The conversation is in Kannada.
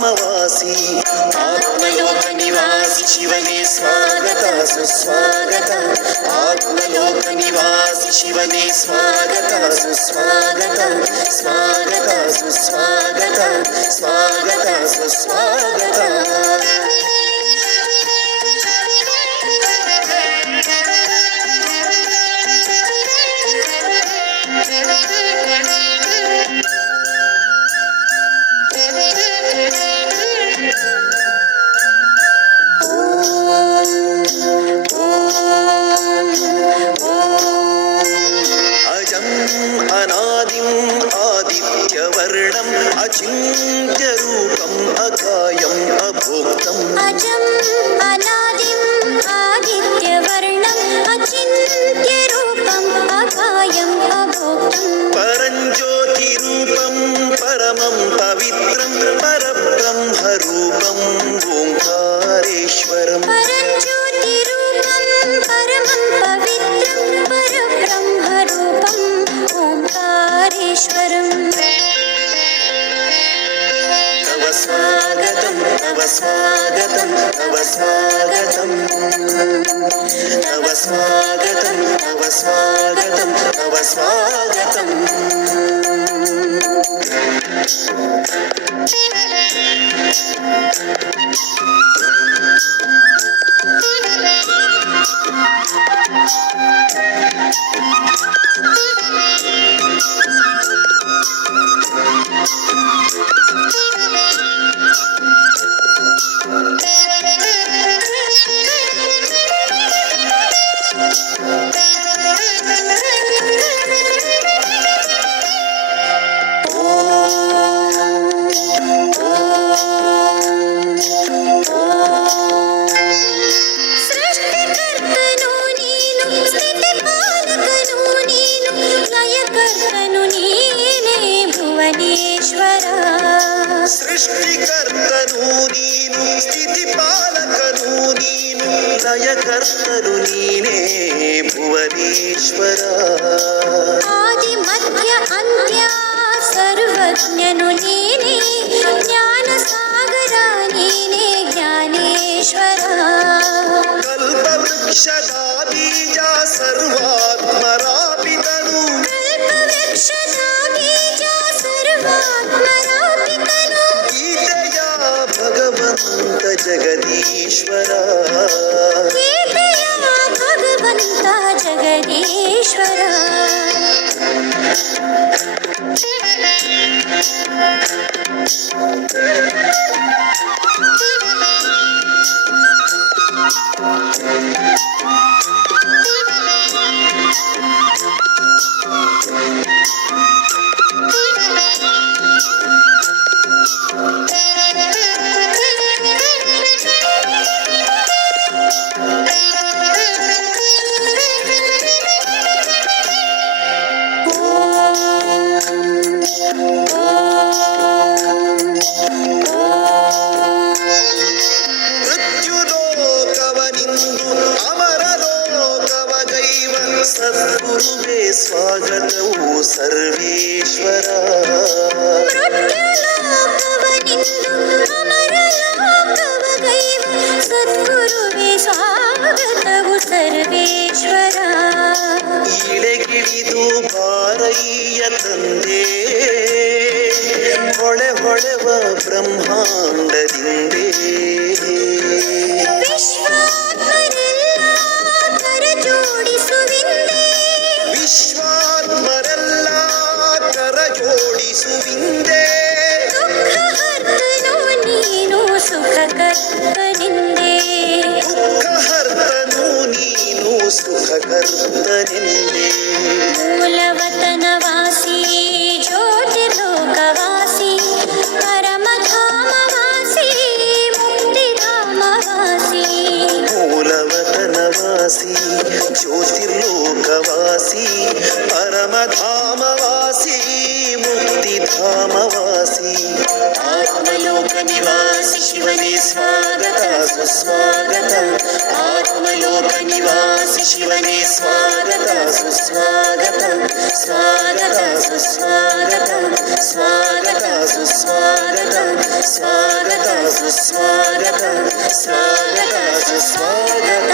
धामवासी आत्मलोक निवासी शिवने स्वागत सुस्वागत आत्मलोक निवासी शिवने स्वागत सुस्वागत स्वागत सुस्वागत स्वागत सुस्वागत अचिन्त्यरूपम् अकायम् अभोक्तम् अजम् अनादिम् आदित्यवर्णम् अचिन्त्यरूपम् अकायम् अभोक्तम् परञ्ज्योतिरूपं परमं पवित्रं परब्रह्मरूपम् ओङ्कारेश्वरम् परञ्ज्योतिरूपं परमं पवित्रं परब्रह्मरूपम् ओङ्कारेश्वरम् स्वागतं तव स्वागतं तव स्वागतं तव स्वागतं तव स्वागतं तव स्वागतम् ಸೃಷ್ಟಿಕರ್ತನೂ ನೀನು ಸ್ಥಿತಿಪಾಲಕನೂ ನೀನು ಲಯಕರ್ತನು ನೀನೇ ಭುವನೇಶ್ವರ ಆದಿ ಮಧ್ಯ ಅಂತ್ಯ ಸರ್ವಜ್ಞನು ನೀನೇ ಜ್ಞಾನ ಸಾಗರ ನೀನೇ ಜ್ಞಾನೇಶ್ವರ ಕಲ್ಪವೃಕ್ಷದ ಬೀಜ ಸರ್ವಾತ್ಮರಾಪಿತನು ಕಲ್ಪವೃಕ್ಷದ ಬೀಜ ಸರ್ವಾತ್ಮರಾಪಿತನು ಗೀತೆಯ ಭಗವಂತ ಜಗದೀಶ್ವರ ಗೀತೆಯ ಭಗವಂತ ಜಗದೀಶ್ವರ ಸದ್ಗುರುವೇ ಸ್ವಾಗತವು ಸರ್ವೇಶ್ವರ ಮೃತ್ಯುಲೋಕವನಿಂದು ಅಮರಲೋಕವಗೈವ ಸದ್ಗುರುವೇ ಸ್ವಾಗತವು ಸರ್ವೇಶ್ವರ ಇಳೆಗಿಳಿದು ಬಾರಯ್ಯ ತಂದೆ ಹೊಳೆ ಹೊಳೆವ ಬ್ರಹ್ಮಾಂಡದಿಂದೇ ವಿಶ್ವಾತ್ಮರೆಲ್ಲ ಕರ ಜೋಡಿಸುವಿಂದೇ ವಿಶ್ವಾತ್ಮರೆಲ್ಲ ಕರ ಜೋಡಿಸುವಿಂದೇ ದುಃಖಹರ್ತನು ನೀನು ಸುಖಕರ್ತನಿಂದೇ ದುಃಖಹರ್ತನು ನೀನು ಸುಖಕರ್ತನಿಂದೇ ಮೂಲವತನವಾಸಿ ಜ್ಯೋತಿರ್ಲೋಕವಾಸಿ ಪರಮಧಾಮವಾಸಿ ಮುಕ್ತಿಧಾಮವಾಸಿ ಮೂಲವತನವಾಸಿ ಜ್ಯೋತಿರ್ಲೋಕವಾಸಿ ಪರಮಧಾಮವಾಸಿ ಮುಕ್ತಿಧಾಮವಾಸಿ ಆತ್ಮಲೋಕ ನಿವಾಸಿ ಶಿವನೇ ಸ್ವಾಗತ ಸುಸ್ವಾಗತ ಆತ್ಮಲೋಕ ನಿವಾಸಿ ಶಿವನೇ ಸ್ವಾಗತ ಸುಸ್ವಾಗತ ಸ್ವಾಗತ ಸುಸ್ವಾಗತ ಸ್ವಾಗತ ಸುಸ್ವಾಗತ ಸ್ವಾಗತ ಸುಸ್ವಾಗತ ಸ್ವಾಗತ ಸುಸ್ವಾಗತ